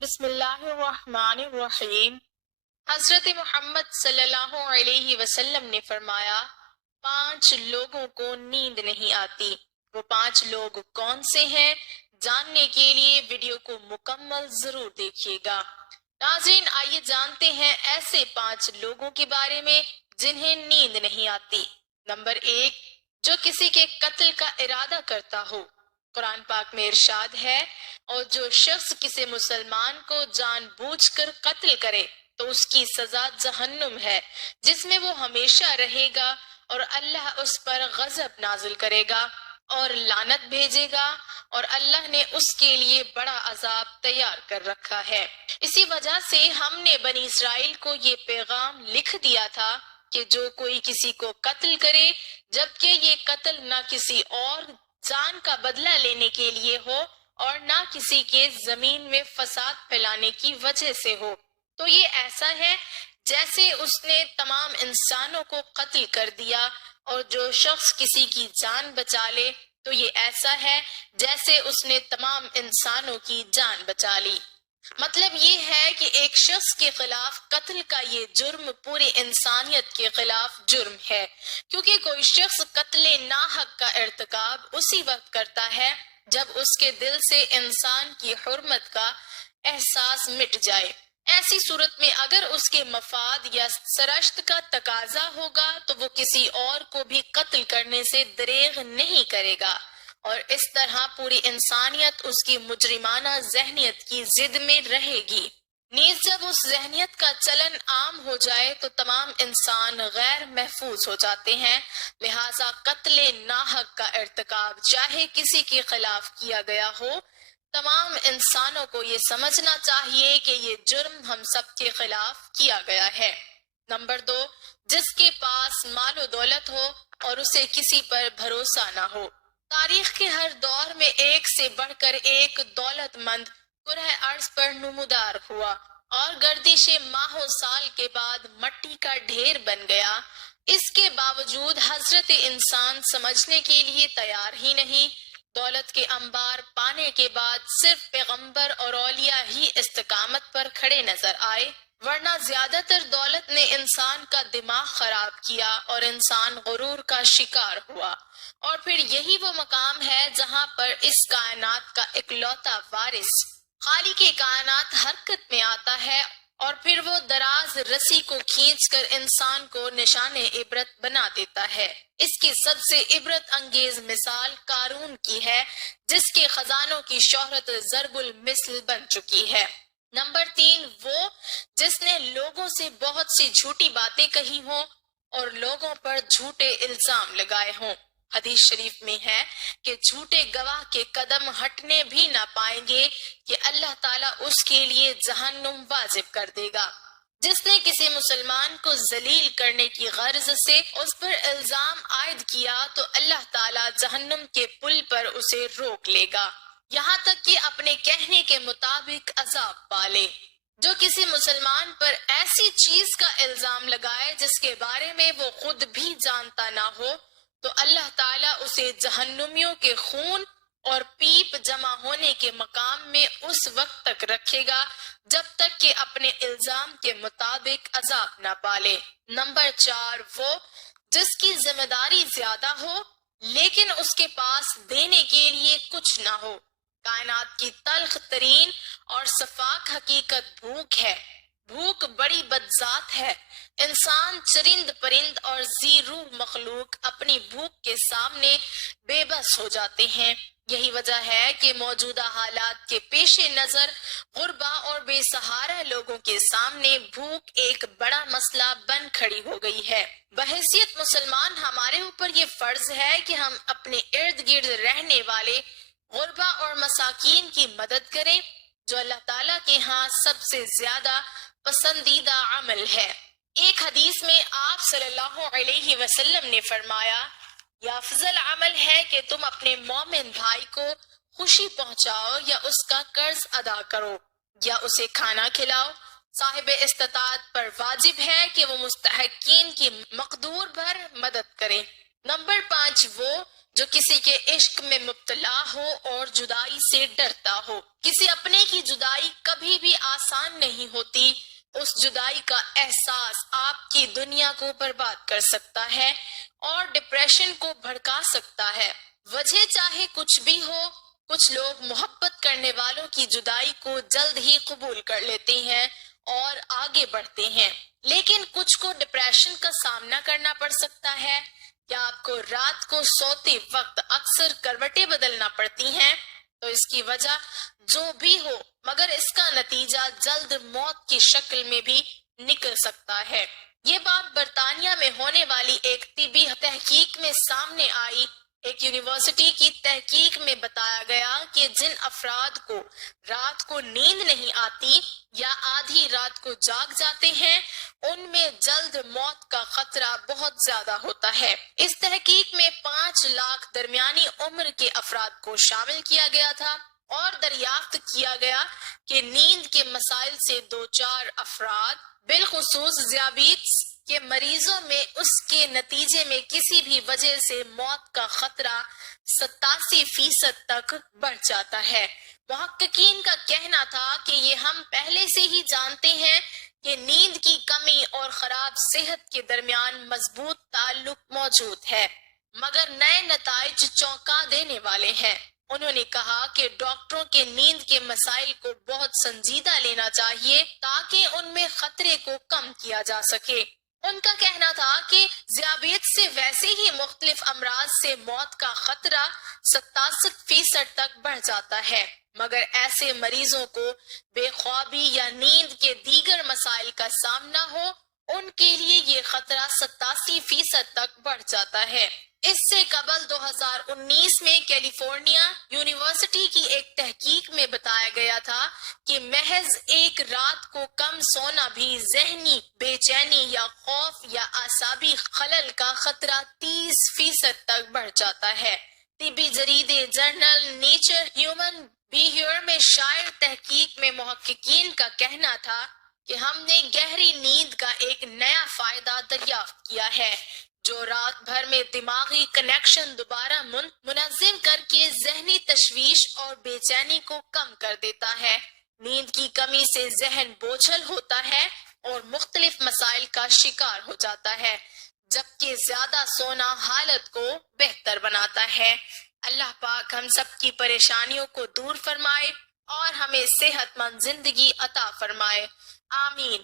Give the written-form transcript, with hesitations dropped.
بسم اللہ الرحمن الرحیم۔ حضرت محمد صلی اللہ علیہ وسلم نے فرمایا، 5 لوگوں کو نیند نہیں آتی۔ وہ 5 لوگ کون سے ہیں؟ جاننے کے لیے ویڈیو کو مکمل ضرور دیکھیے گا۔ ناظرین، آئیے جانتے ہیں ایسے 5 لوگوں کے بارے میں جنہیں نیند نہیں آتی۔ نمبر 1، جو کسی کے قتل کا ارادہ کرتا ہو۔ قرآن پاک میں ارشاد ہے، اور جو شخص کسی مسلمان کو جان بوجھ کر قتل کرے تو اس کی سزا جہنم ہے، جس میں وہ ہمیشہ رہے گا، اور اللہ اس پر غضب نازل کرے گا اور لعنت بھیجے گا، اور اللہ نے اس کے لیے بڑا عذاب تیار کر رکھا ہے۔ اسی وجہ سے ہم نے بنی اسرائیل کو یہ پیغام لکھ دیا تھا کہ جو کوئی کسی کو قتل کرے، جبکہ یہ قتل نہ کسی اور جان کا بدلہ لینے کے لیے ہو اور نہ کسی کے زمین میں فساد پھیلانے کی وجہ سے ہو، تو یہ ایسا ہے جیسے اس نے تمام انسانوں کو قتل کر دیا، اور جو شخص کسی کی جان بچا لے تو یہ ایسا ہے جیسے اس نے تمام انسانوں کی جان بچا لی۔ مطلب یہ ہے کہ ایک شخص کے خلاف قتل کا یہ جرم پوری انسانیت کے خلاف جرم ہے، کیونکہ کوئی شخص قتل ناحق کا ارتکاب اسی وقت کرتا ہے جب اس کے دل سے انسان کی حرمت کا احساس مٹ جائے۔ ایسی صورت میں اگر اس کے مفاد یا سرشت کا تقاضا ہوگا تو وہ کسی اور کو بھی قتل کرنے سے دریغ نہیں کرے گا، اور اس طرح پوری انسانیت اس کی مجرمانہ ذہنیت کی ضد میں رہے گی۔ نیز جب اس ذہنیت کا چلن عام ہو جائے تو تمام انسان غیر محفوظ ہو جاتے ہیں، لہٰذا قتل ناحق کا ارتکاب چاہے کسی کے خلاف کیا گیا ہو، تمام انسانوں کو یہ سمجھنا چاہیے کہ یہ جرم ہم سب کے خلاف کیا گیا ہے۔ نمبر 2، جس کے پاس مال و دولت ہو اور اسے کسی پر بھروسہ نہ ہو۔ تاریخ کے ہر دور میں ایک سے بڑھ کر ایک دولت مند کرہ ارض پر نمودار ہوا اور گردش ماہ و سال کے بعد مٹی کا ڈھیر بن گیا۔ اس کے باوجود حضرت انسان سمجھنے کے لیے تیار ہی نہیں۔ دولت کے انبار پانے کے بعد صرف پیغمبر اور اولیاء ہی استقامت پر کھڑے نظر آئے، ورنہ زیادہ تر دولت نے انسان کا دماغ خراب کیا اور انسان غرور کا شکار ہوا۔ اور پھر یہی وہ مقام ہے جہاں پر اس کائنات کا اکلوتا وارث خالق کائنات حرکت میں آتا ہے، اور پھر وہ دراز رسی کو کھینچ کر انسان کو نشان عبرت بنا دیتا ہے۔ اس کی سب سے عبرت انگیز مثال قارون کی ہے، جس کے خزانوں کی شہرت ضرب المثل بن چکی ہے۔ نمبر 3، وہ جس نے لوگوں سے بہت سی جھوٹی باتیں کہی ہوں اور لوگوں پر جھوٹے الزام لگائے ہوں۔ حدیث شریف میں ہے کہ جھوٹے گواہ کے قدم ہٹنے بھی نہ پائیں گے کہ اللہ تعالیٰ اس کے لیے جہنم واجب کر دے گا۔ جس نے کسی مسلمان کو ذلیل کرنے کی غرض سے اس پر الزام عائد کیا تو اللہ تعالیٰ جہنم کے پل پر اسے روک لے گا، یہاں تک کہ اپنے کہنے کے مطابق عذاب پالے۔ جو کسی مسلمان پر ایسی چیز کا الزام لگائے جس کے بارے میں وہ خود بھی جانتا نہ ہو تو اللہ تعالیٰ اسے جہنمیوں کے خون اور پیپ جمع ہونے کے مقام میں اس وقت تک رکھے گا جب تک کہ اپنے الزام کے مطابق عذاب نہ پالے۔ نمبر 4، وہ جس کی ذمہ داری زیادہ ہو لیکن اس کے پاس دینے کے لیے کچھ نہ ہو۔ کائنات کی تلخ ترین اور صفاک حقیقت بھوک ہے۔ بھوک بڑی بدذات ہے۔ انسان، چرند پرند اور ذی روح مخلوق اپنی بھوک کے سامنے بے بس ہو جاتے ہیں۔ یہی وجہ ہے کہ موجودہ حالات کے پیش نظر غربا اور بے سہارا لوگوں کے سامنے بھوک ایک بڑا مسئلہ بن کھڑی ہو گئی ہے۔ بحیثیت مسلمان ہمارے اوپر یہ فرض ہے کہ ہم اپنے ارد گرد رہنے والے غربا اور مساکین کی مدد کریں، جو اللہ تعالیٰ کے ہاں سب سے زیادہ پسندیدہ عمل ہے۔ ایک حدیث میں آپ صلی اللہ علیہ وسلم نے فرمایا، یہ افضل عمل ہے کہ تم اپنے مومن بھائی کو خوشی پہنچاؤ یا اس کا قرض ادا کرو یا اسے کھانا کھلاؤ۔ صاحب استطاعت پر واجب ہے کہ وہ مستحقین کی مقدور بھر مدد کرے۔ نمبر 5، وہ جو کسی کے عشق میں مبتلا ہو اور جدائی سے ڈرتا ہو۔ کسی اپنے کی جدائی کبھی بھی آسان نہیں ہوتی۔ اس جدائی کا احساس آپ کی دنیا کو برباد کر سکتا ہے اور ڈپریشن کو بھڑکا سکتا ہے۔ وجہ چاہے کچھ بھی ہو، کچھ لوگ محبت کرنے والوں کی جدائی کو جلد ہی قبول کر لیتے ہیں اور آگے بڑھتے ہیں، لیکن کچھ کو ڈپریشن کا سامنا کرنا پڑ سکتا ہے۔ کیا آپ کو رات کو سوتے وقت اکثر کروٹیں بدلنا پڑتی ہیں؟ تو اس کی وجہ جو بھی ہو، مگر اس کا نتیجہ جلد موت کی شکل میں بھی نکل سکتا ہے۔ یہ بات برطانیہ میں ہونے والی ایک طبی تحقیق میں سامنے آئی۔ ایک یونیورسٹی کی تحقیق میں بتایا گیا کہ جن افراد کو رات کو نیند نہیں آتی یا آدھی رات کو جاگ جاتے ہیں، ان میں جلد موت کا خطرہ بہت زیادہ ہوتا ہے۔ اس تحقیق میں 5 لاکھ درمیانی عمر کے افراد کو شامل کیا گیا تھا اور دریافت کیا گیا کہ نیند کے مسائل سے دوچار افراد، بالخصوص ذیابیطس کے مریضوں میں، اس کے نتیجے میں کسی بھی وجہ سے موت کا خطرہ 87% تک بڑھ جاتا ہے۔ محققین کا کہنا تھا کہ یہ ہم پہلے سے ہی جانتے ہیں کہ نیند کی کمی اور خراب صحت کے درمیان مضبوط تعلق موجود ہے، مگر نئے نتائج چونکا دینے والے ہیں۔ انہوں نے کہا کہ ڈاکٹروں کے نیند کے مسائل کو بہت سنجیدہ لینا چاہیے تاکہ ان میں خطرے کو کم کیا جا سکے۔ ان کا کہنا تھا کہ ذیابیط سے ویسے ہی مختلف امراض سے موت کا خطرہ 67% تک بڑھ جاتا ہے، مگر ایسے مریضوں کو بے خوابی یا نیند کے دیگر مسائل کا سامنا ہو، ان کے لیے یہ خطرہ 87% تک بڑھ جاتا ہے۔ اس سے قبل 2019 میں کیلیفورنیا یونیورسٹی کی ایک تحقیق میں بتایا گیا تھا کہ محض ایک رات کو کم سونا بھی ذہنی بے چینی یا خوف یا اعصابی خلل کا خطرہ 30% تک بڑھ جاتا ہے۔ طبی جریدے جرنل نیچر ہیومن بیہیوئر میں شائع تحقیق میں محققین کا کہنا تھا کہ ہم نے گہری نیند کا ایک نیا فائدہ دریافت کیا ہے جو رات بھر میں دماغی کنیکشن دوبارہ منظم کر کے ذہنی تشویش اور بے چینی کو کم کر دیتا ہے۔ نیند کی کمی سے ذہن بوجھل ہوتا ہے اور مختلف مسائل کا شکار ہو جاتا ہے، جبکہ زیادہ سونا حالت کو بہتر بناتا ہے۔ اللہ پاک ہم سب کی پریشانیوں کو دور فرمائے اور ہمیں صحت مند زندگی عطا فرمائے، آمین۔